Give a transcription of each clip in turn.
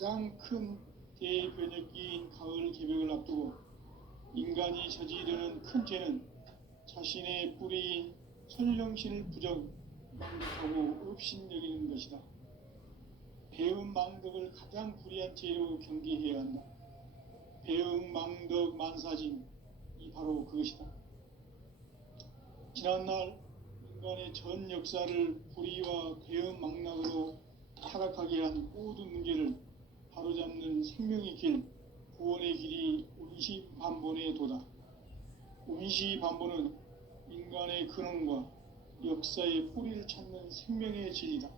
가장 큰 대변혁기인 가을 개벽을 앞두고 인간이 저지르는 큰 죄는 자신의 뿌리인 선령신을 부정망덕하고 업신여기는 것이다. 배은망덕을 가장 불의한 죄로 경계해야 한다. 배은망덕 만사진이 바로 그것이다. 지난날 인간의 전 역사를 불의와 배은망락으로 타락하게 한 모든 문제를 바로잡는 생명의 길, 구원의 길이 운시반본의 도다. 운시반본은 인간의 근원과 역사의 뿌리를 찾는 생명의 진리다.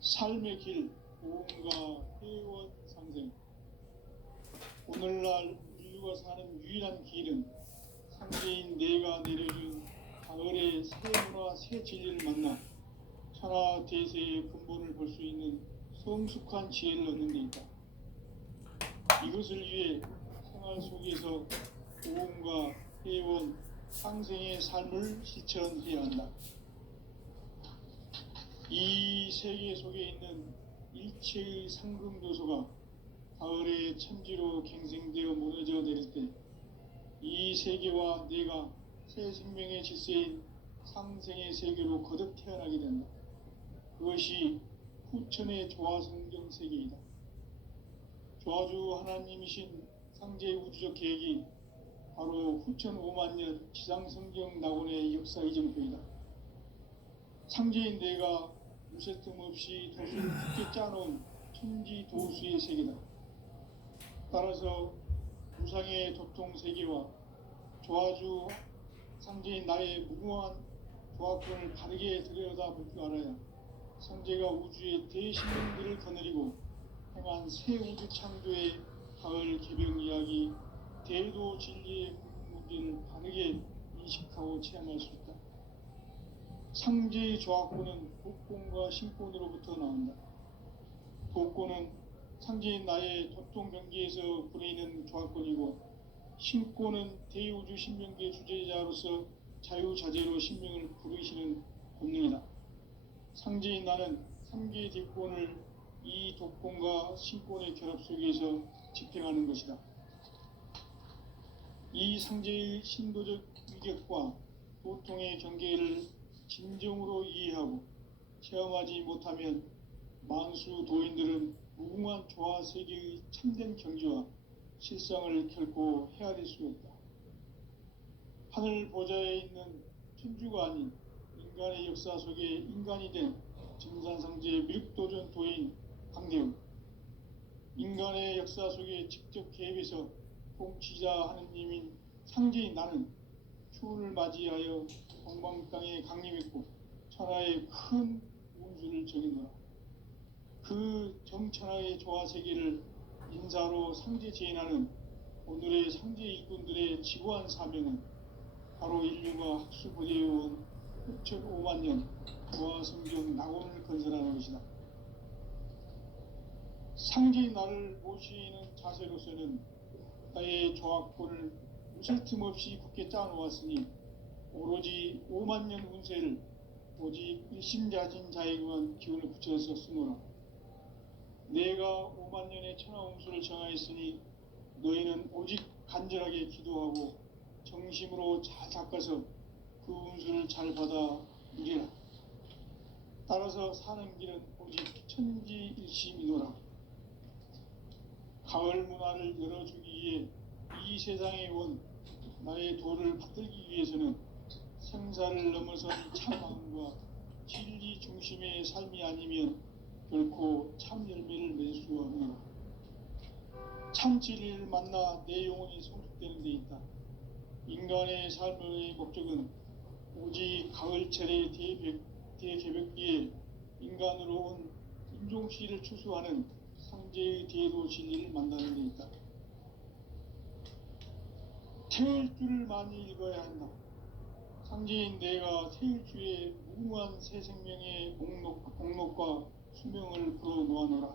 삶의 길, 보험과 회원 상생. 오늘날 인류가 사는 유일한 길은 상제인 내가 내려준 가을의 새 문화, 새 진리를 만나 천하 대세의 근본을 볼 수 있는 성숙한 지혜를 얻는 데 있다. 이것을 위해 생활 속에서 보험과 회원, 상생의 삶을 실천해야 한다. 이 세계 속에 있는 일체의 상금도소가 가을의 천지로 갱생되어 무너져 내릴 때 이 세계와 내가 새 생명의 질서인 상생의 세계로 거듭 태어나게 된다. 그것이 후천의 조화성경 세계이다. 조화주 하나님이신 상제의 우주적 계획이 바로 후천 5만년 지상성경 낙원의 역사 이정표이다. 상제인 내가 무쇠 틈 없이 도수를 굳게 짜놓은 천지 도수의 세계다. 따라서 무상의 도통 세계와 조화주 상제인 나의 무궁한 조화권을 바르게 들여다볼 줄 알아야 상제가 우주의 대신령들을 거느리고 행한 새 우주 창조의 가을 개벽 이야기, 대도 진리의 문제를 바르게 인식하고 체험할 수 있다. 상제의 조화권은 복권과 신권으로부터 나온다. 복권은 상제인 나의 도통 경계에서 부리는 조화권이고, 신권은 대우주 신명계 주제자로서 자유자재로 신명을 부르시는 본능이다. 상제인 나는 3개 대권을 이 독권과 신권의 결합 속에서 집행하는 것이다. 이 상제의 신도적 위격과 도통의 경계를 진정으로 이해하고 체험하지 못하면 만수 도인들은 무궁한 조화 세계의 참된 경지와 실상을 결코 헤아릴 수가 없다. 하늘 보좌에 있는 천주가 아닌 인간의 역사 속에 인간이 된 증산상제의 밀도전 도인 강대우, 인간의 역사 속에 직접 개입해서 통치자 하느님인 상제인 나는 추운을 맞이하여 동방 땅에 강림했고 천하의 큰 운수를 정해놓아 그 정천하의 조화세계를 인사로 상제 제인하는 오늘의 상제 일꾼들의 지구한 사명은 바로 인류가 학수보대해온 후천 5만년 조화성경 낙원을 건설하는 것이다. 상제인 나를 모시는 자세로서는 나의 조화권을 무술 틈 없이 굳게 짜놓았으니 오로지 5만년 운세를 오직 일심자진 자에게만 기운을 붙여서 쓰노라. 내가 5만년의 천하 운수를 정하였으니 너희는 오직 간절하게 기도하고 정심으로 잘 닦아서 그 운수를 잘 받아 누리라. 따라서 사는 길은 오직 천지일심이노라. 가을 문화를 열어주기 위해 이 세상에 온 나의 도를 받들기 위해서는 생사를 넘어선 참마음과 진리 중심의 삶이 아니면 결코 참 열매를 맺을 수가 없노라. 참 진리를 만나 내 영혼이 성숙되는 데 있다. 인간의 삶의 목적은 오직 가을철의 대개벽기에 인간으로 온 인종시를 추수하는 상제의 대도 진리를 만나는 데 있다. 태일주를 많이 읽어야 한다. 상제인 내가 태일주의 무궁한 새 생명의 목록과 수명을 불어놓아노라.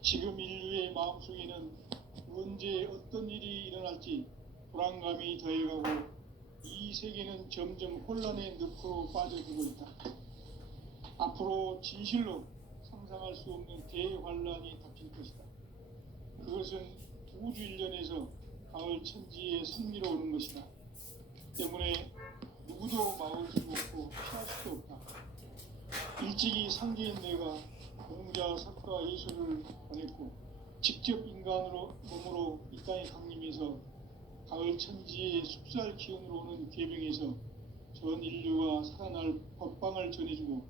지금 인류의 마음속에는 언제 어떤 일이 일어날지 불안감이 더해가고 이 세계는 점점 혼란의 늪으로 빠져들고 있다. 앞으로 진실로 상상할 수 없는 대환란이 닥칠 것이다. 그것은 우주 일련에서 가을 천지의 섭리로 오는 것이다. 때문에 누구도 막을 수 없고 피할 수도 없다. 일찍이 상계인 내가 공자, 석가, 예술을 보냈고 직접 인간으로 몸으로 이 땅에 강림해서 가을 천지의 숲살 기운으로 오는 계명에서 전 인류가 살아날 법방을 전해주고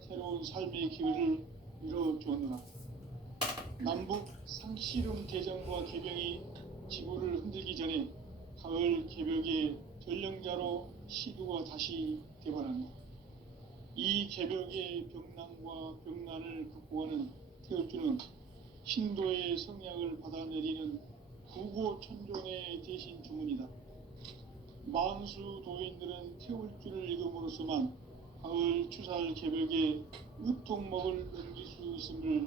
새로운 삶의 기회를 이뤄주었노라. 남북 상씨름 대전과 계명이 지구를 흔들기 전에 가을 개벽의 전령자로 시두가 다시 개발한다. 이 개벽의 병난과 병난을 극복하는 태울주는 신도의 성약을 받아내리는 구고천종의 대신 주문이다. 만수 도인들은 태울주를 읽음으로써만 가을 추살 개벽의 으통목을 넘길 수 있음을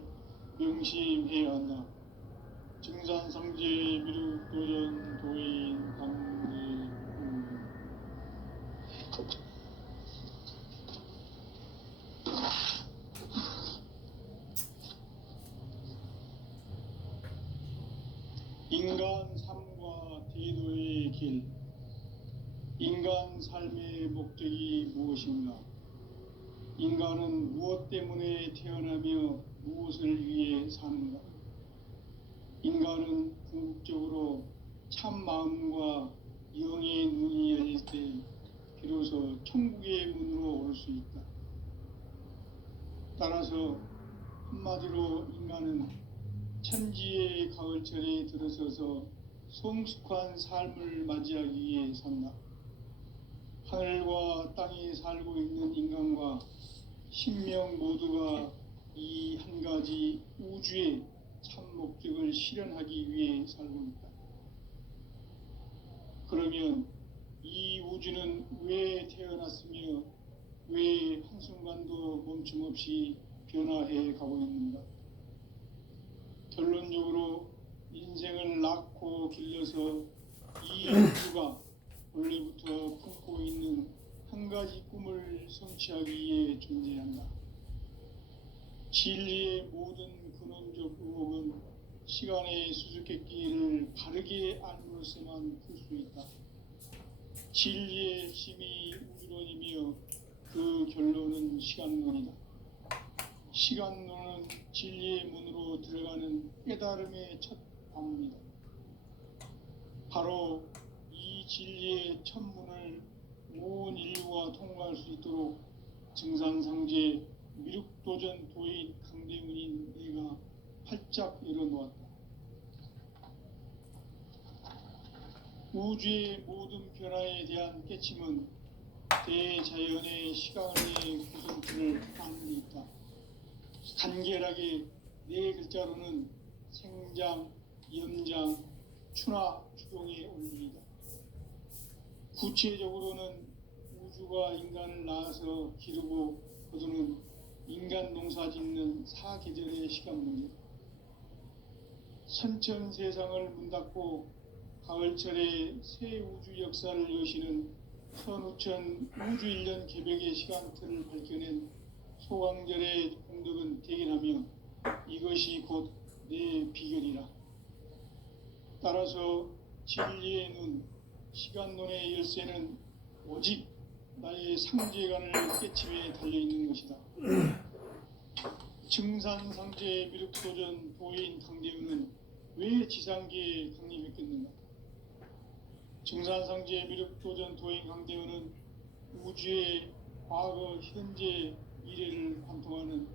명심해야 한다. 증산성제 미륵도전 도인 강대우. 인간 삶과 대도의 길. 인간 삶의 목적이 무엇인가? 인간은 무엇 때문에 태어나며 무엇을 위해 사는가? 인간은 궁극적으로 참 마음과 영의 눈이 열릴 때 비로소 천국의 문으로 올 수 있다. 따라서 한마디로 인간은 천지의 가을철에 들어서서 성숙한 삶을 맞이하기 위해 산다. 하늘과 땅에 살고 있는 인간과 신명 모두가 이 한 가지 우주의 참 목적을 실현하기 위해 살고 있다. 그러면 이 우주는 왜 태어났으며 왜 한순간도 멈춤 없이 변화해 가고 있는가? 결론적으로 인생을 낳고 길러서 이 우주가 원래부터 품고 있는 한 가지 꿈을 성취하기 위해 존재한다. 진리의 모든 근원적 의혹은 시간의 수수께끼를 바르게 알므로써만 풀 수 있다. 진리의 핵심이 우주론이며 그 결론은 시간론이다. 시간론은 진리의 문으로 들어가는 깨달음의 첫 방문이다. 바로 이 진리의 첫 문을 온 인류가 통과할 수 있도록 증산상제 미륵도전 도인 강대문인 내가 활짝 열어놓았다. 우주의 모든 변화에 대한 깨침은 대자연의 시간의 구성틀을 아는 데 있다. 간결하게 네 글자로는 생장, 염장, 추나 추동의 원리이다. 구체적으로는 우주가 인간을 낳아서 기르고 거두는 인간 농사 짓는 사계절의 시간 문제다. 선천 세상을 문 닫고 가을철에 새 우주 역사를 여시는 선우천 우주 일년 개벽의 시간틀을 밝혀낸 소강절의 공덕은 대견하며 이것이 곧 내 비결이라. 따라서 진리의 눈, 시간론의 열쇠는 오직 나의 상제관을 깨침에 달려있는 것이다. 증산상제 미륵도전 도인 강대우는 왜 지상계에 강림했겠는가? 증산상제 미륵도전 도인 강대우는 우주의 과거, 현재, 미래를 관통하는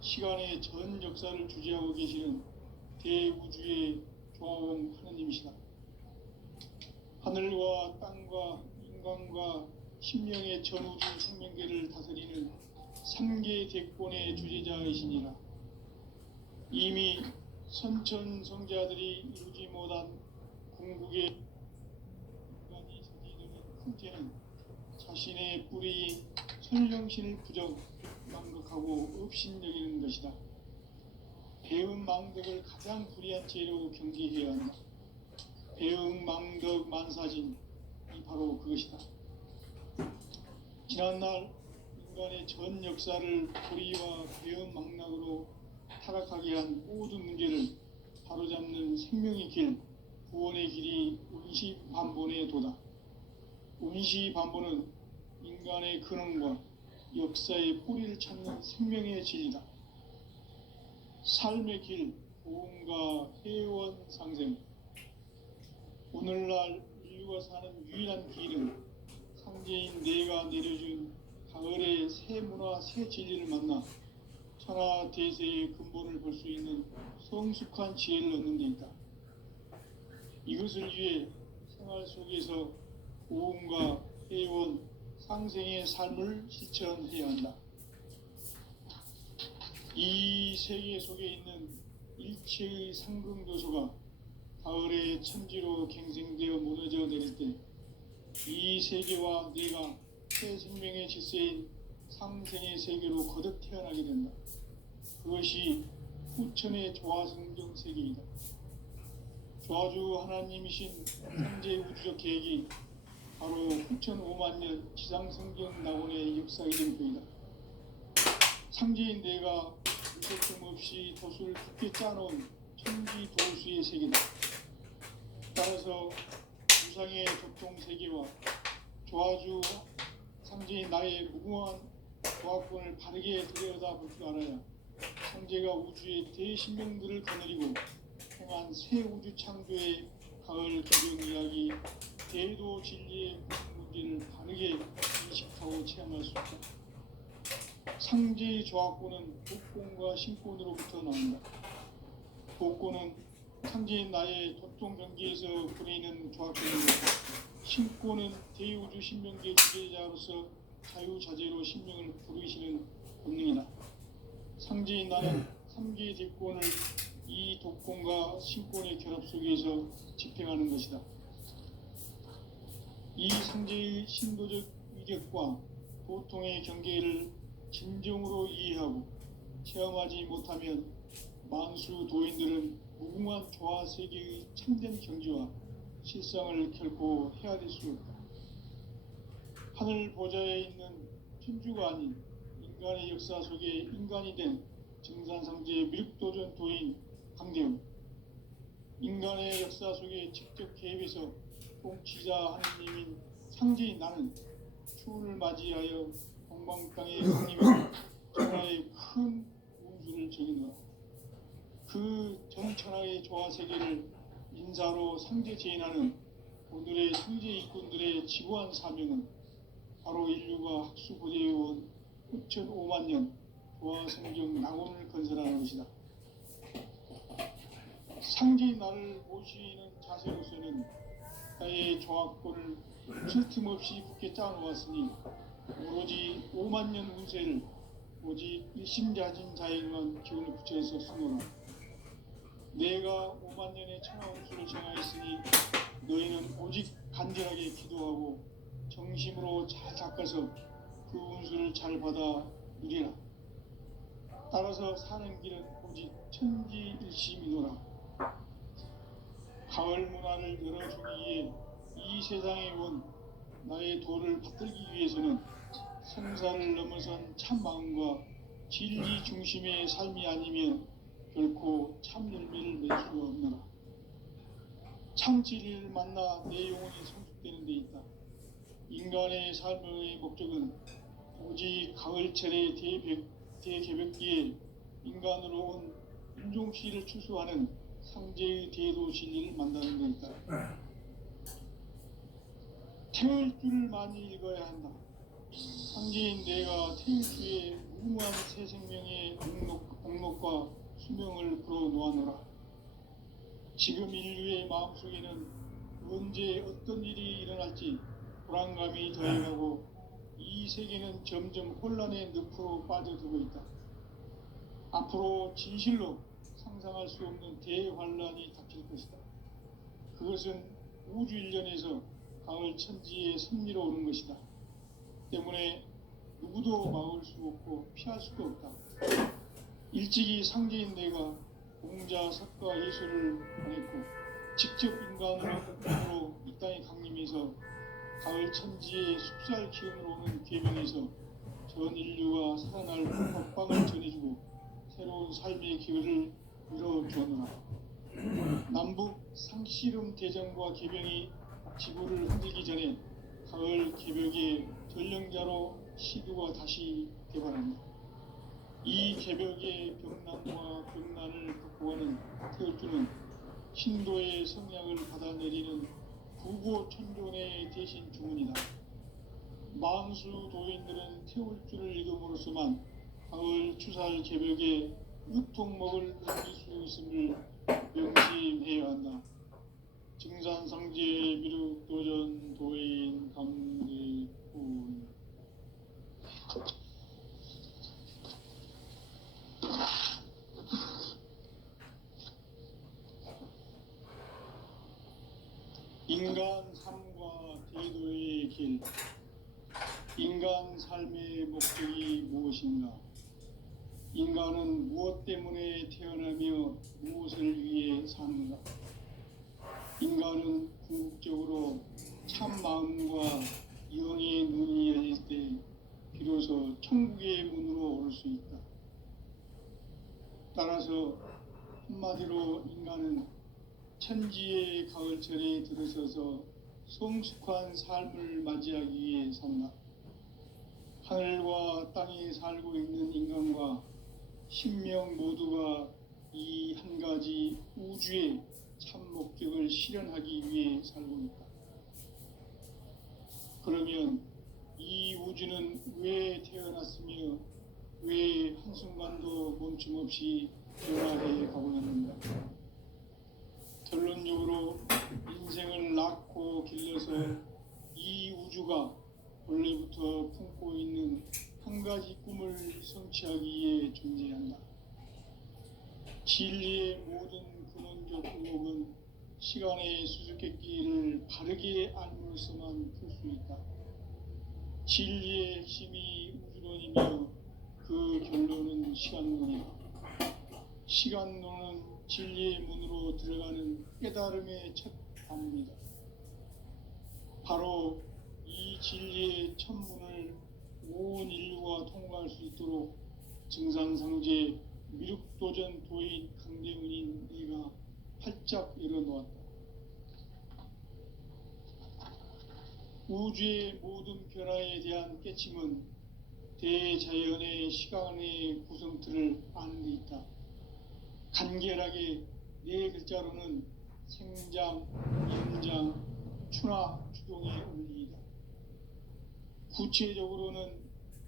시간의 전 역사를 주재하고 계시는 대우주의 조화원 하느님이시다. 하늘과 땅과 인간과 신명의 전우주 생명계를 다스리는 3계 대권의 주제자이시니라. 이미 선천성자들이 이루지 못한 궁극의 인간이 저지르는 큰죄는 자신의 뿌리인 천령신을 부정망덕하고 업신여기는 것이다. 배은망덕을 가장 불의한 죄로 경계해야 한다. 배은망덕 만사진이 바로 그것이다. 지난날 인간의 전 역사를 불의와 배은망락으로 타락하게 한 모든 문제를 바로잡는 생명의 길, 구원의 길이 운시반본의 도다. 운시반본은 인간의 근원과 역사의 뿌리를 찾는 생명의 진리다. 삶의 길, 보험과 회원 상생. 오늘날 인류가 사는 유일한 길은 상제인 내가 내려준 가을의 새 문화, 새 진리를 만나 천하 대세의 근본을 볼 수 있는 성숙한 지혜를 얻는 데 있다. 이것을 위해 생활 속에서 보험과 회원, 상생의 삶을 실천해야 한다. 이 세계 속에 있는 일체의 상승도소가 가을의 천지로 갱생되어 무너져 내릴 때 이 세계와 내가 새 생명의 질서인 상생의 세계로 거듭 태어나게 된다. 그것이 후천의 조화성경 세계이다. 조화주 하나님이신 현재 우주적 계획이 바로 후천 5만 년 지상성경 낙원의 역사이던 터이다. 상제인 내가 무섭점 없이 돛을 깊게 짜놓은 천지 도수의 세계다. 따라서 우상의 접종 세계와 조화주 상제인 나의 무궁한 조화권을 바르게 들여다볼 줄 알아야 상제가 우주의 대신명들을 거느리고 행한 새 우주 창조의 가을 개경 이야기, 대도 진리의 문제를 바르게 인식하고 체험할 수 있다. 상제의 조화권은 복권과 신권으로부터 나온다. 복권은 상제인 나의 도통 경계에서 부리는 조화권이고, 신권은 대우주 신명계 지배자로서 자유자재로 신명을 부르시는 본능이다. 상제인 나는 3개의 대권을 이 독권과 신권의 결합 속에서 집행하는 것이다. 이 상제의 신도적 위력과 보통의 경계를 진정으로 이해하고 체험하지 못하면 만수 도인들은 무궁한 조화 세계의 참된 경지와 실상을 결코 헤아릴 수 없다. 하늘 보좌에 있는 천주가 아닌 인간의 역사 속에 인간이 된 증산상제의 미륵도전 도인 강대훈, 인간의 역사 속에 직접 개입해서 통치자 하느님인 상제인 나는 추운을 맞이하여 동방 땅에 강림해 천하의 큰 운수를 적이노라. 그 전천하의 조화 세계를 인사로 상제 제인하는 오늘의 상제 일꾼들의 지구한 사명은 바로 인류가 학수 고대해온 5천 5만 년 조화 성경 낙원을 건설하는 것이다. 상제인 나를 모시는 자세로서는 나의 조화권을 쉴 틈 없이 굳게 짜놓았으니 오로지 5만 년 운세를 오직 일심자진 자에게만 기운을 붙여서 쓰노라. 내가 5만 년의 천하 운수를 정하였으니 너희는 오직 간절하게 기도하고 정심으로 잘 닦아서 그 운수를 잘 받아 누리라. 따라서 사는 길은 오직 천지일심이노라. 가을 문화를 열어주기 위해 이 세상에 온 나의 도를 받들기 위해서는 생사를 넘어선 참 마음과 진리 중심의 삶이 아니면 결코 참 열매를 맺을 수 없노라. 참 진리를 만나 내 영혼이 성숙되는 데 있다. 인간의 삶의 목적은 오직 가을철의 대개벽기에 인간으로 온 인종씨를 추수하는 상제의 대도 진리를 만나는 데 있다. 태울 줄을 많이 읽어야 한다. 상제인 내가 태울 주의 무궁한 새 생명의 목록과 수명을 불어놓아노라. 지금 인류의 마음속에는 언제 어떤 일이 일어날지 불안감이 더해가고 이 세계는 점점 혼란의 늪으로 빠져들고 있다. 앞으로 진실로 상상할 수 없는 대환란이 닥칠 것이다. 그것은 우주 일련에서 가을 천지의 섭리로 오는 것이다. 때문에 누구도 막을 수 없고 피할 수도 없다. 일찍이 상제인 내가 공자, 석가, 예수를 보냈고 직접 인간으로 이 땅에 강림해서 가을 천지의 숲살 기운으로 오는 계명에서 전 인류가 살아날 법방을 전해주고 새로운 삶의 기회를 열어주었노라. 남북 상씨름 대전과 개병이 지구를 흔들기 전에 가을 개벽의 전령자로 시두가 다시 개발합니다. 이 개벽의 병난과 병난을 극복하는 태울주는 신도의 성약을 받아내리는 부고천존의 대신 주문이다. 만수 도인들은 태울주를 읽음으로써만 가을 추살 개벽의 유통목을 남길 수 있음을 명심해야 한다. 증산상제 미륵도전 도인 강대훈. 인간 삶과 대도의 길. 인간 삶의 목적이 무엇인가? 인간은 무엇 때문에 태어나며 무엇을 위해 사는가? 인간은 궁극적으로 참 마음과 영의 눈이 열릴 때 비로소 천국의 문으로 올 수 있다. 따라서 한마디로 인간은 천지의 가을철에 들어서서 성숙한 삶을 맞이하기 위해 산다. 하늘과 땅에 살고 있는 인간과 신명 모두가 이 한 가지 우주의 참 목적을 실현하기 위해 살고 있다. 그러면 이 우주는 왜 태어났으며 왜 한순간도 멈춤없이 변화해 가고 있는가? 결론적으로 인생을 낳고 길러서 이 우주가 원래부터 품고 있는 한 가지 꿈을 성취하기 위해 존재한다. 진리의 모든 근원적 의혹은 시간의 수수께끼를 바르게 알므로써만 풀 수 있다. 진리의 핵심이 우주론이며 그 결론은 시간론이다. 시간론은 진리의 문으로 들어가는 깨달음의 첫 단문이다. 바로 이 진리의 첫 문을 온 인류가 통과할 수 있도록 증산상제 미륵도전 도인 강대훈인 내가 활짝 열어놓았다. 우주의 모든 변화에 대한 깨침은 대자연의 시간의 구성틀을 아는 데 있다. 간결하게 네 글자로는 생장, 임장, 추나 추동의 원리이다. 구체적으로는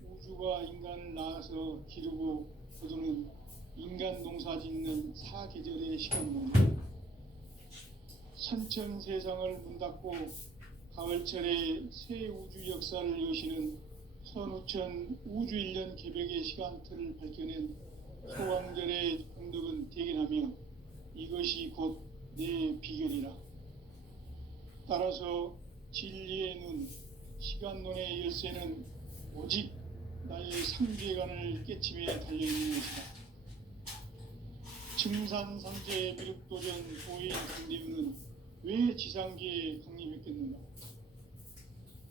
우주가 인간을 낳아서 기르고 거두는 인간 농사 짓는 사계절의 시간론이다. 선천 세상을 문 닫고 가을철에 새 우주 역사를 여시는 선우천 우주 1년 개벽의 시간틀을 밝혀낸 소강절의 공덕은 대견하며 이것이 곧 내 비결이라. 따라서 진리의 눈, 시간론의 열쇠는 오직 나의 상계관을 깨침에 달려있는 것이다. 증산상제 미륵도전 도인 강대훈은 왜 지상계에 강림했겠는가?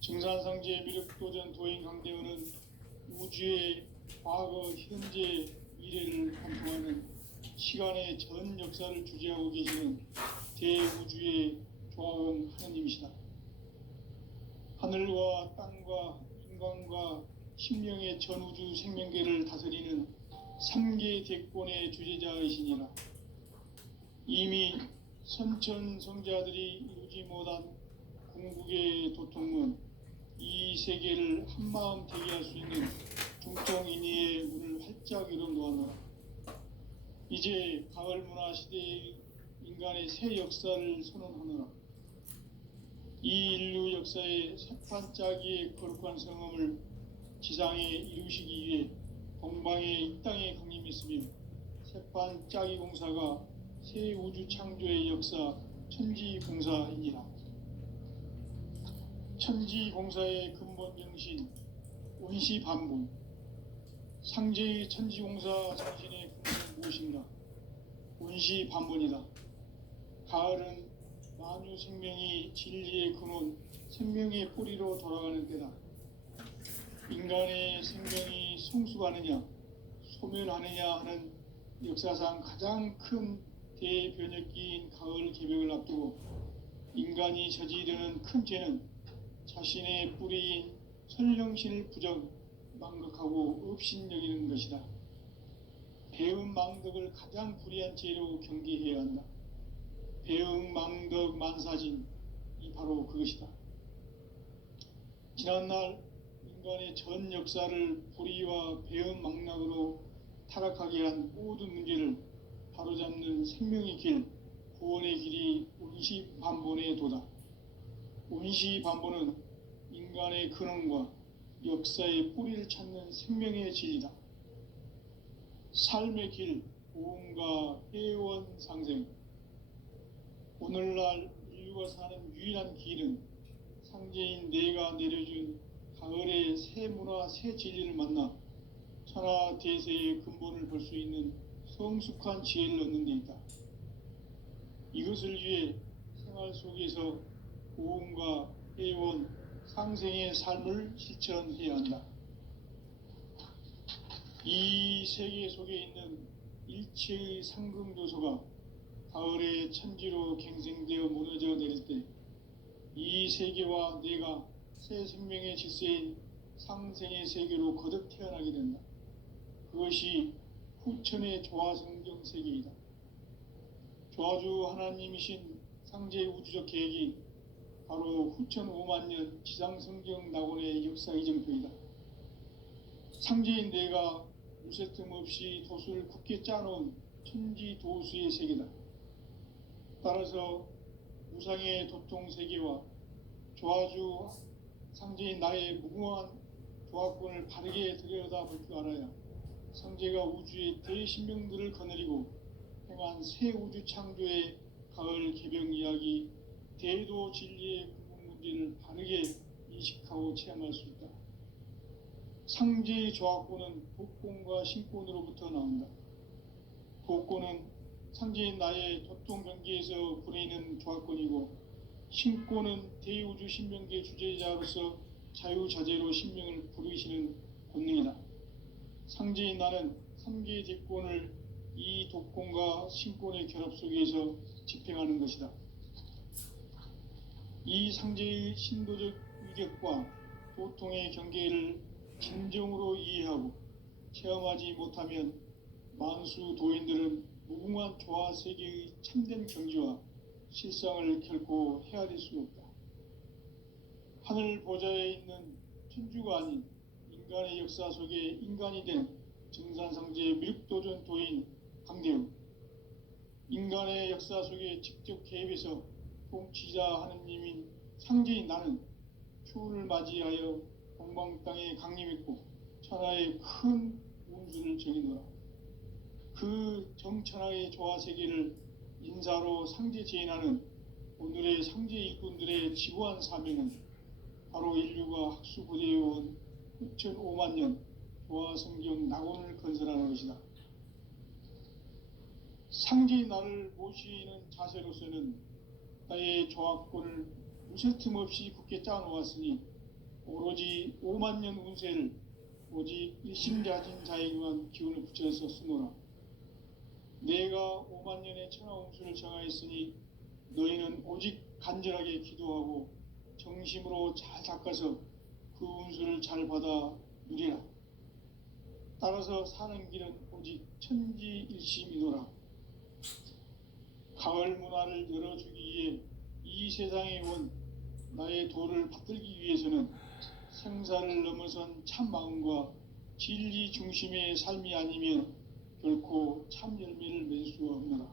증산상제 미륵도전 도인 강대훈은 우주의 과거, 현재, 미래를 관통하는 시간의 전 역사를 주재하고 계시는 대우주의 조화원 하느님이시다. 하늘과 땅과 인간과 신명의 전우주 생명계를 다스리는 3계 대권의 주재자이시니라. 이미 선천성자들이 이루지 못한 궁극의 도통문, 이 세계를 한마음 되게 할 수 있는 중통인의의 문을 활짝 열어놓았노라. 이제 가을 문화 시대의 인간의 새 역사를 선언하노라. 이 인류 역사의 새판짜기의 거룩한 성험을 지상에 이루시기 위해 동방의 이 땅에 강림했으며 새판짜기 공사가 새 우주 창조의 역사 천지공사이니라. 천지공사의 근본 정신 원시반분, 상제의 천지공사 정신의 근본은 무엇인가? 원시반분이다. 가을은 만유 생명이 진리의 근원, 생명의 뿌리로 돌아가는 때다. 인간의 생명이 성숙하느냐, 소멸하느냐 하는 역사상 가장 큰 대변혁기인 가을 개벽을 앞두고 인간이 저지르는 큰 죄는 자신의 뿌리인 선령신을 망각하고 업신여기는 것이다. 배은망덕을 가장 불의한 죄로 경계해야 한다. 배은망덕 만사진이 바로 그것이다. 지난날 인간의 전 역사를 불의와 배은망락으로 타락하게 한 모든 문제를 바로잡는 생명의 길, 구원의 길이 운시반본의 도다. 운시반본은 인간의 근원과 역사의 뿌리를 찾는 생명의 진리다. 삶의 길, 보험과 회원 상생. 오늘날 인류가 사는 유일한 길은 상제인 내가 내려준 가을의 새 문화, 새 진리를 만나 천하 대세의 근본을 볼 수 있는 성숙한 지혜를 얻는 데 있다. 이것을 위해 생활 속에서 보험과 회원, 상생의 삶을 실천해야 한다. 이 세계 속에 있는 일체의 상금 요소가 가을의 천지로 갱생되어 무너져 내릴 때 이 세계와 내가 새 생명의 질서인 상생의 세계로 거듭 태어나게 된다. 그것이 후천의 조화성경 세계이다. 조화주 하나님이신 상제 우주적 계획이 바로 후천 5만년 지상성경 낙원의 역사 이정표이다. 상제인 내가 무쇠틈 없이 도수를 굳게 짜놓은 천지 도수의 세계다. 따라서 우상의 도통 세계와 조화주 상제인 나의 무궁한 조화권을 바르게 들여다볼 줄 알아야 상제가 우주의 대신명들을 거느리고 행한 새 우주 창조의 가을 개벽 이야기, 대도 진리의 근본 문제를 바르게 인식하고 체험할 수 있다. 상제의 조화권은 독권과 신권으로부터 나온다. 독권은 상제인 나의 도통 경계에서 부리는 조화권이고, 신권은 대우주 신명계 주제자로서 자유자재로 신명을 부르시는 권능이다. 상제인 나는 3개의 대권을 이 독권과 신권의 결합 속에서 집행하는 것이다. 이 상제의 신도적 위격과 도통의 경계를 진정으로 이해하고 체험하지 못하면 만수 도인들은 무궁한 조화 세계의 참된 경지와 실상을 결코 헤아릴 수 없다. 하늘 보좌에 있는 천주가 아닌 인간의 역사 속에 인간이 된 정산상제의 밀도전 도인 강대웅, 인간의 역사 속에 직접 개입해서 통치자 하느님인 상제인 나는 추운을 맞이하여 동방 땅에 강림했고 천하의 큰 운수를 정해놓아 그 정천하의 조화세계를 인사로 상제 제인하는 오늘의 상제 일꾼들의 지구한 사명은 바로 인류가 학수부대해온 6,500년 조화성경 낙원을 건설하는 것이다. 상제인 나를 모시는 자세로서는 나의 조화권을 무쇠틈 없이 굳게 짜놓았으니 오로지 5만년 운세를 오직 일심자진 자에게만 기운을 붙여서 쓰노라. 내가 5만년의 천하운수를 정하였으니 너희는 오직 간절하게 기도하고 정심으로 잘 닦아서 그 운수를 잘 받아 누리라. 따라서 사는 길은 오직 천지일심이노라. 가을 문화를 열어주기 위해 이 세상에 온 나의 도를 받들기 위해서는 생사를 넘어선 참 마음과 진리 중심의 삶이 아니면 결코 참 열매를 맺을 수가 없노라.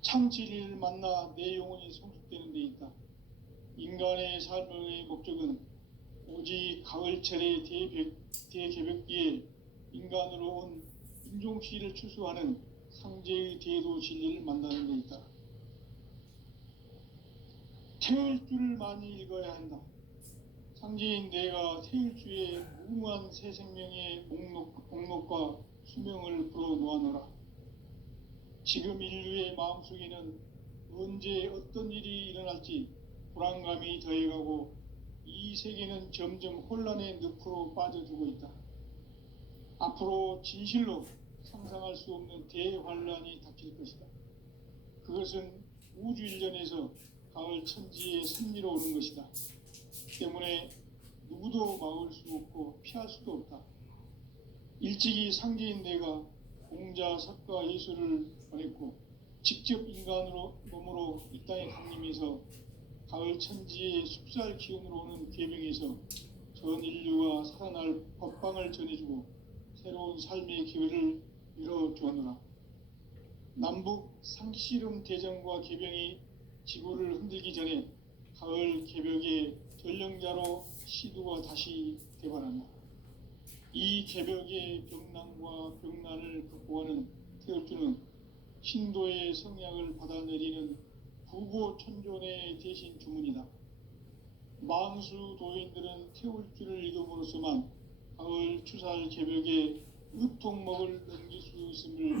참 진리를 만나 내 영혼이 성숙되는 데 있다. 인간의 삶의 목적은 오직 가을철의 대개벽기에 인간으로 온 인종시를 추수하는 상제의 대도 진리를 만나는 데 있다. 태일주를 많이 읽어야 한다. 상제인 내가 태일주의 무궁한 새 생명의 목록과 수명을 불어놓아노라. 지금 인류의 마음속에는 언제 어떤 일이 일어날지 불안감이 더해가고 이 세계는 점점 혼란의 늪으로 빠져들고 있다. 앞으로 진실로 상상할 수 없는 대환란이 닥칠 것이다. 그것은 우주 일련에서 가을 천지의 섭리로 오는 것이다. 때문에 누구도 막을 수 없고 피할 수도 없다. 일찍이 상제인 내가 공자, 석가, 예수를 보냈고 직접 인간으로 몸으로 이 땅에 강림해서 가을 천지의 숲살 기운으로 오는 계명에서 전 인류가 살아날 법방을 전해주고 새로운 삶의 기회를 열어주었노라. 남북 상씨름 대전과 개병이 지구를 흔들기 전에 가을 개벽의 전령자로 시두가 다시 되발한다. 이 개벽의 병난과 병난을 극복하는 태울주는 신도의 성약을 받아내리는 부고천존의 대신 주문이다. 만수 도인들은 태울주를 이름으로서만 가을 추살 개벽의 의통목을 넘길 수 있음을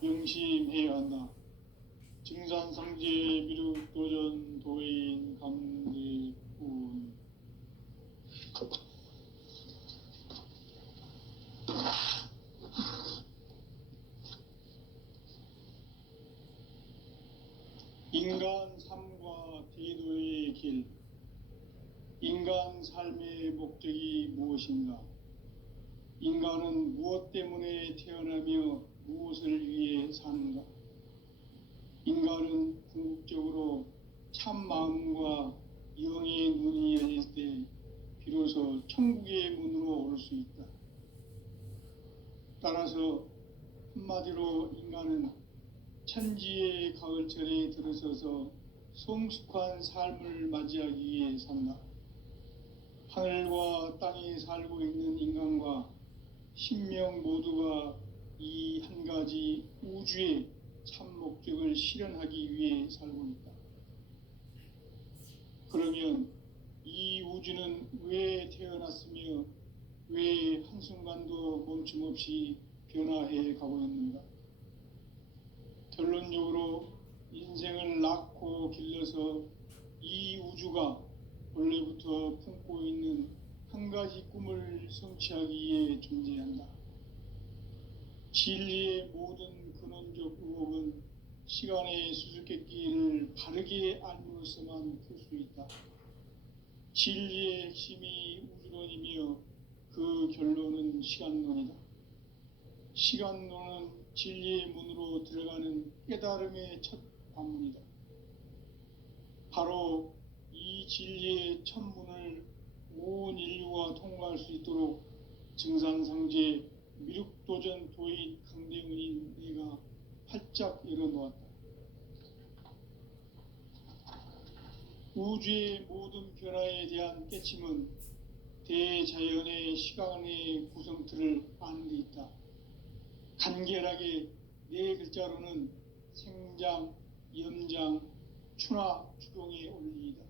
명심해야 한다. 증산상제 미륵도전 도인 감대군. 인간 삶과 대도의 길. 인간 삶의 목적이 무엇인가? 인간은 무엇 때문에 태어나며 무엇을 위해 사는가? 인간은 궁극적으로 참 마음과 영의 눈이 열릴 때 비로소 천국의 문으로 올 수 있다. 따라서 한마디로 인간은 천지의 가을철에 들어서서 성숙한 삶을 맞이하기 위해 산다. 하늘과 땅에 살고 있는 인간과 신명 모두가 이 한 가지 우주의 참 목적을 실현하기 위해 살고 있다. 그러면 이 우주는 왜 태어났으며 왜 한순간도 멈춤없이 변화해 가고 있는가? 결론적으로 인생을 낳고 길러서 이 우주가 원래부터 품고 있는 한 가지 꿈을 성취하기 위해 존재한다. 진리의 모든 근원적 의혹은 시간의 수수께끼를 바르게 알므로서만 풀 수 있다. 진리의 핵심이 우주론이며 그 결론은 시간론이다. 시간론은 진리의 문으로 들어가는 깨달음의 첫 관문이다. 바로 이 진리의 첫 문을 온 인류가 통과할 수 있도록 증산상제 미륵도전 도인 강대훈인 내가 활짝 열어놓았다. 우주의 모든 변화에 대한 깨침은 대자연의 시간의 구성틀을 아는 데 있다. 간결하게 네 글자로는 생장, 염장, 추나 추동의 원리이다.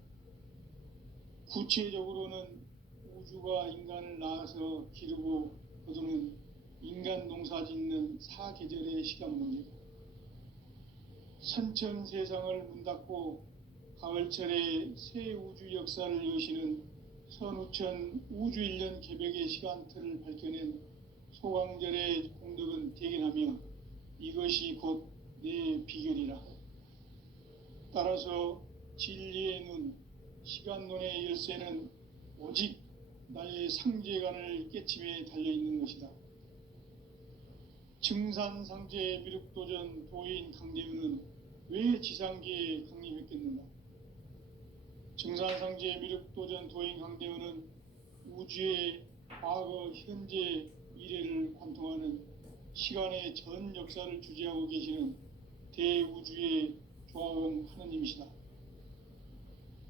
구체적으로는 우주가 인간을 낳아서 기르고 거두는 인간 농사 짓는 사계절의 시간 문제다. 선천 세상을 문 닫고 가을철에 새 우주 역사를 여시는 선우천 우주일년 개벽의 시간틀을 밝혀낸 소강절의 공덕은 대견하며 이것이 곧 내 비결이라. 따라서 진리의 눈, 시간론의 열쇠는 오직 나의 상제관을 깨침에 달려있는 것이다. 증산상제 미륵도전 도인 강대훈은 왜 지상계에 강림했겠는가? 증산상제 미륵도전 도인 강대훈은 우주의 과거, 현재, 미래를 관통하는 시간의 전 역사를 주재하고 계시는 대우주의 조화원 하느님이시다.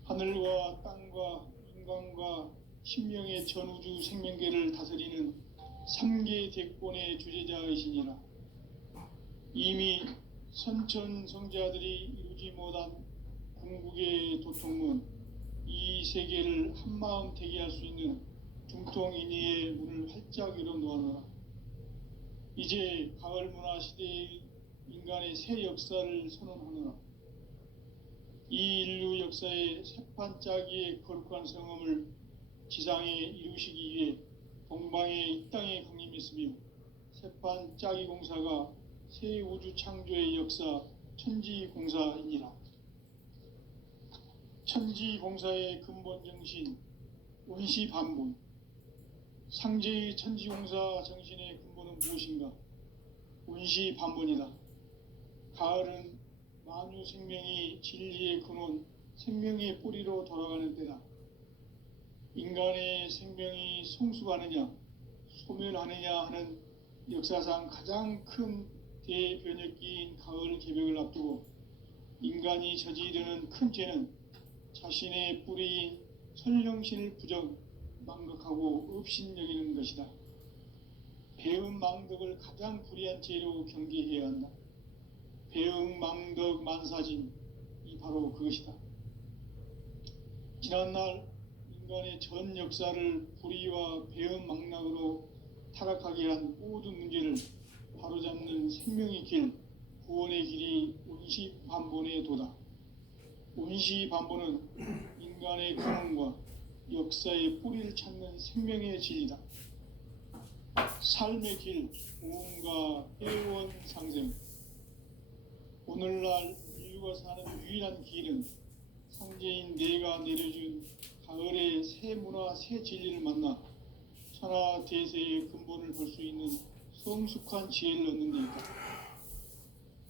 하늘과 땅과 인간과 신명의 전우주 생명계를 다스리는 3계 대권의 주재자이시니라. 이미 선천 성자들이 이루지 못한 궁극의 도통문, 이 세계를 한마음 되게 할 수 있는 중통인의의 문을 활짝 열어놓아노라. 이제 가을 문화 시대의 인간의 새 역사를 선언하노라. 이 인류 역사의 새판짜기의 거룩한 성음을 지상에 이루시기 위해 동방의 이 땅에 강림했으며 세판 짜기 공사가 새 우주 창조의 역사 천지공사이니라. 천지공사의 근본 정신 원시반본. 상제의 천지공사 정신의 근본은 무엇인가? 원시반본이다. 가을은 만유 생명이 진리의 근원, 생명의 뿌리로 돌아가는 때다. 인간의 생명이 성숙하느냐, 소멸하느냐 하는 역사상 가장 큰 대변혁기인 가을 개벽을 앞두고 인간이 저지르는 큰 죄는 자신의 뿌리인 설령신을 부정, 망각하고 업신여기는 것이다. 배음 망덕을 가장 불의한 죄로 경계해야 한다. 배음 망덕 만사진이 바로 그것이다. 지난날 인간의 전 역사를 불의와 배음 망락으로 타락하게 한 모든 문제를 바로잡는 생명의 길, 구원의 길이 원시반본의 도다. 원시반본은 인간의 근원과 역사의 뿌리를 찾는 생명의 진리다. 삶의 길, 무언가 회원 상생. 오늘날 인류가 사는 유일한 길은 상제인 내가 내려준 가을의 새 문화, 새 진리를 만나 천하 대세의 근본을 볼 수 있는 성숙한 지혜를 얻는 데 있다.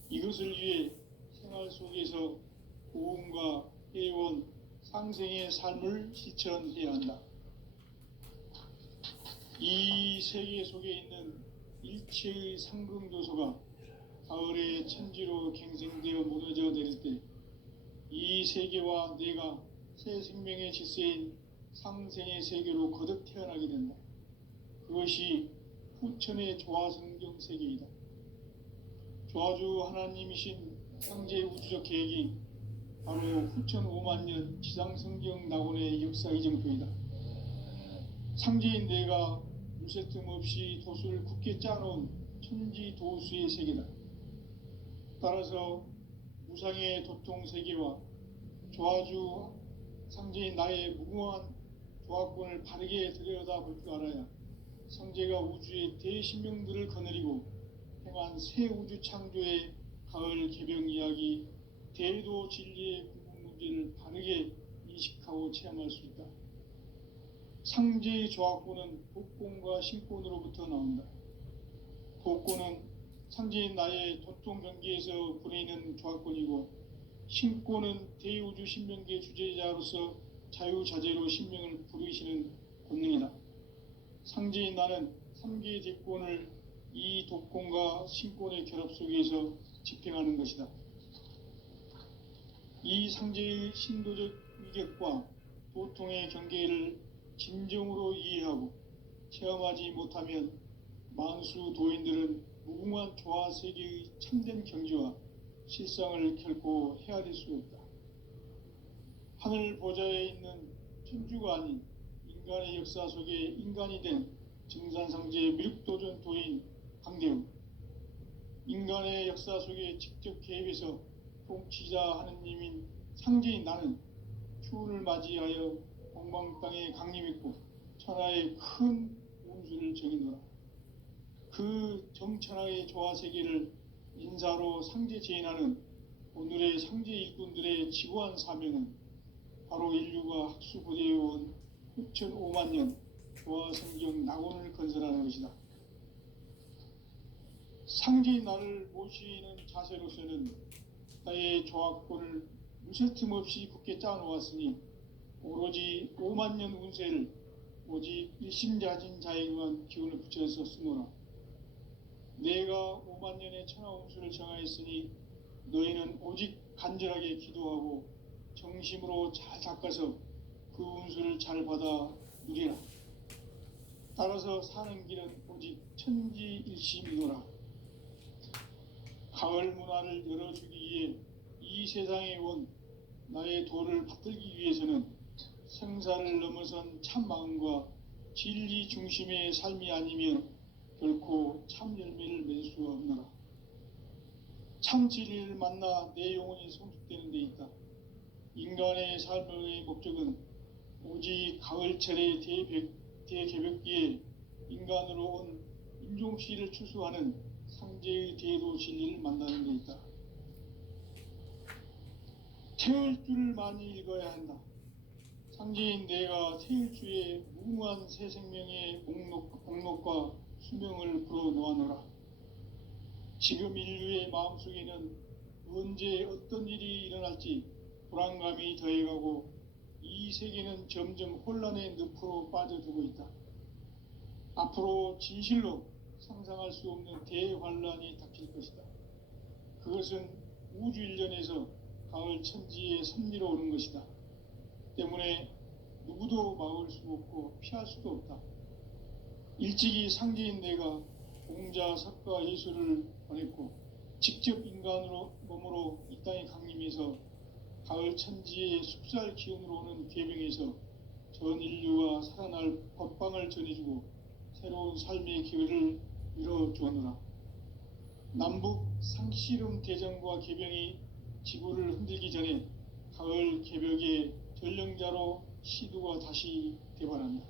이것을 위해 생활 속에서 고음과 회원, 상생의 삶을 실천해야 한다. 이 세계 속에 있는 일체의 상금조소가 가을의 천지로 갱생되어 무너져 내릴 때 이 세계와 내가 새 생명의 질서인 상생의 세계로 거듭 태어나게 된다. 그것이 후천의 조화성경 세계이다. 조화주 하나님이신 상제 우주적 계획이 바로 후천 5만년 지상성경 낙원의 역사 이정표이다. 상제인 내가 물새 틈 없이 도수를 굳게 짜놓은 천지도수의 세계다. 따라서 무상의 도통세계와 조화주 상제인 나의 무궁한 조화권을 바르게 들여다볼 줄 알아야 상제가 우주의 대신명들을 거느리고 행한 새 우주 창조의 가을 개벽 이야기, 대도 진리의 궁극 문제를 바르게 인식하고 체험할 수 있다. 상제의 조화권은 복권과 신권으로부터 나온다. 복권은 상제인 나의 도통 경계에서 부리는 조화권이고, 신권은 대우주 신명계 주제자로서 자유자재로 신명을 부르시는 권능이다. 상제인 나는 3개의 대권을 이 독권과 신권의 결합 속에서 집행하는 것이다. 이 상제의 신도적 위격과 도통의 경계를 진정으로 이해하고 체험하지 못하면 만수 도인들은 무궁한 조화 세계의 참된 경지와 실상을 결코 헤아릴 수 없다. 하늘 보좌에 있는 천주가 아닌 인간의 역사 속에 인간이 된 증산상제 미륵도전 도인 강대우, 인간의 역사 속에 직접 개입해서 통치자 하느님인 상제인 나는 추운을 맞이하여 공방 땅에 강림했고 천하의 큰 운수를 정의노라. 그 정천하의 조화세계를 인사로 상제 제인하는 오늘의 상제 일꾼들의 지고한 사명은 바로 인류가 학수고대해온 후천 5만년 조화성경 낙원을 건설하는 것이다. 상제인 나를 모시는 자세로서는 나의 조화권을 무쇠틈 없이 굳게 짜놓았으니 오로지 5만년 운세를 오직 일심자진 자에게만 기운을 붙여서 쓰노라. 내가 5만년의 천하운수를 정하였으니 너희는 오직 간절하게 기도하고 정심으로 잘 닦아서 그 운수를 잘 받아 누리라. 따라서 사는 길은 오직 천지일심이노라. 가을 문화를 열어주기 위해 이 세상에 온 나의 도를 받들기 위해서는 생사를 넘어선 참 마음과 진리 중심의 삶이 아니면 결코 참 열매를 맺을 수가 없노라. 참 진리를 만나 내 영혼이 성숙되는 데 있다. 인간의 삶의 목적은 오직 가을철의 대개벽기에 인간으로 온 임종시를 추수하는 상제의 대도 진리를 만나는 데 있다. 태을 줄을 많이 읽어야 한다. 상제인 내가 태을 주에 무궁한 새 생명의 목록과 수명을 불어놓아노라. 지금 인류의 마음속에는 언제 어떤 일이 일어날지 불안감이 더해가고 이 세계는 점점 혼란의 늪으로 빠져들고 있다. 앞으로 진실로 상상할 수 없는 대환란이 닥칠 것이다. 그것은 우주 일련에서 가을 천지의 섭리로 오는 것이다. 때문에 누구도 막을 수 없고 피할 수도 없다. 일찍이 상제인 내가 공자, 석가, 예수를 보냈고 직접 인간으로 몸으로 이 땅에 강림해서 가을 천지의 숲살 기운으로 오는 계명에서 전 인류가 살아날 법방을 전해주고 새로운 삶의 기회를 이뤄주었노라. 남북 상씨름 대전과 계병이 지구를 흔들기 전에 가을 개벽의 전령자로 시두가 다시 대발한다.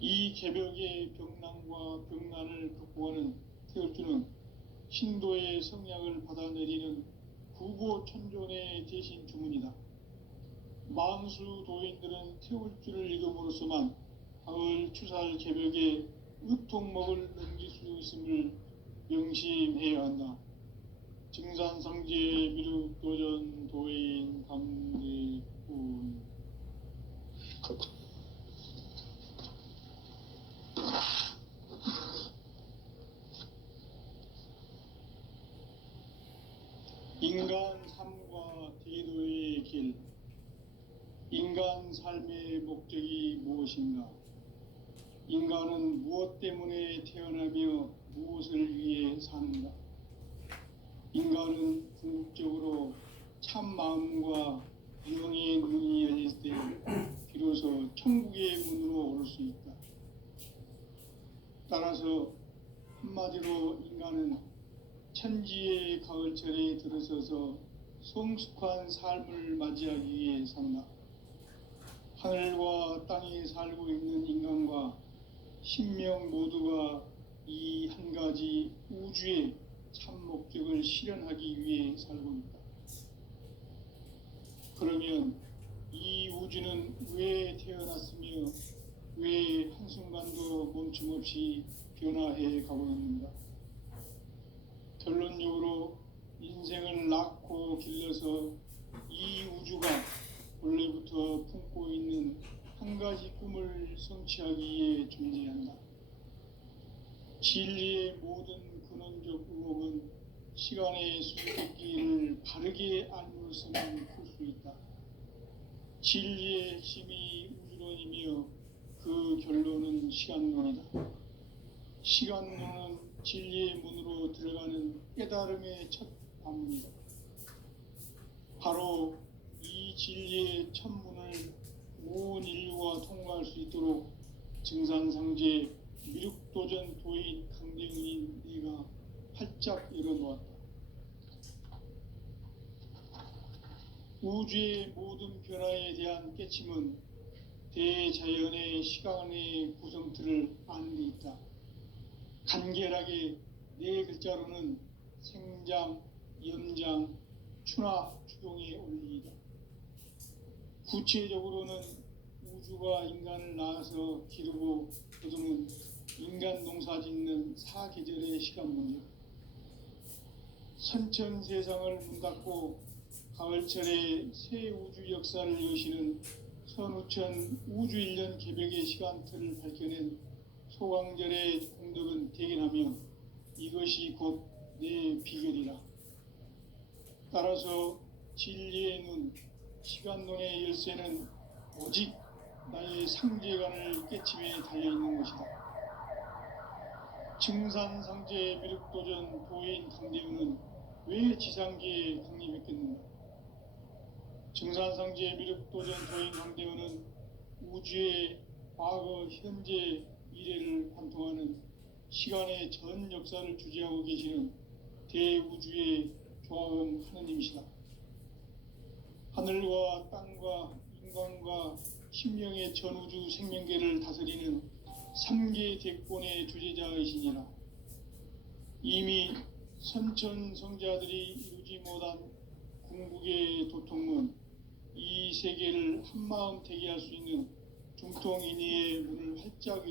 이 개벽의 병난과 병난을 극복하는 태을주는 신도의 성약을 받아내리는 구보천존의 대신 주문이다. 만수 도인들은 태울주를 읽음으로써만 가을 추살 개벽의 의통목을 넘길 수 있음을 명심해야 한다. 증산상제 미륵도전 도인 강대군. 인간 삶과 대도의 길. 인간 삶의 목적이 무엇인가? 인간은 무엇 때문에 태어나며 무엇을 위해 사는가? 인간은 궁극적으로 참 마음과 영의 눈이 열릴 때 비로소 천국의 문으로 오를 수 있다. 따라서 한마디로 인간은 천지의 가을철에 들어서서 성숙한 삶을 맞이하기 위해 산다. 하늘과 땅에 살고 있는 인간과 신명 모두가 이 한 가지 우주의 참 목적을 실현하기 위해 살고 있다. 그러면 이 우주는 왜 태어났으며 왜 한순간도 멈춤없이 변화해 가고 있는가? 결론적으로 인생을 낳고 길러서 이 우주가 원래부터 품고 있는 한 가지 꿈을 성취하기 위해 존재한다. 진리의 모든 근원적 의혹은 시간의 수수께끼를 바르게 알므로서만 풀 수 있다. 진리의 핵심이 우주론이며 그 결론은 시간론이다. 시간론은 진리의 문으로 들어가는 깨달음의 첫 관문이다. 바로 이 진리의 첫 문을 온 인류가 통과할 수 있도록 증산상제 미륵도전 도인 강대훈인 네가 활짝 열어놓았다. 우주의 모든 변화에 대한 깨침은 대자연의 시간의 구성틀을 아는 데 있다. 간결하게 네 글자로는 생장, 염장, 추나 추동의 원리이다. 구체적으로는 우주가 인간을 낳아서 기르고 거두는 인간 농사 짓는 사계절의 시간 문제. 선천 세상을 문 닫고 가을철에 새 우주 역사를 여시는 선우천 우주 1년 개벽의 시간틀을 밝혀낸 소강절의 공덕은 대견하며 이것이 곧 내 비결이라. 따라서 진리의 눈, 시간론의 열쇠는 오직 나의 상제관을 깨침에 달려있는 것이다. 증산상제 미륵도전 도인 강대훈은 왜 지상계에 강림했겠는가? 증산상제 미륵도전 도인 강대훈은 우주의 과거, 현재, 미래를 관통하는 시간의 전 역사를 주재하고 계시는 대우주의 조화음 하느님이시다. 하늘과 땅과 인간과 신명의 전우주 생명계를 다스리는 삼계 대권의 주제자이시니라. 이미 선천성자들이 이루지 못한 궁극의 도통은 이 세계를 한마음 되게 할 수 있는 중통인의의 문을 활짝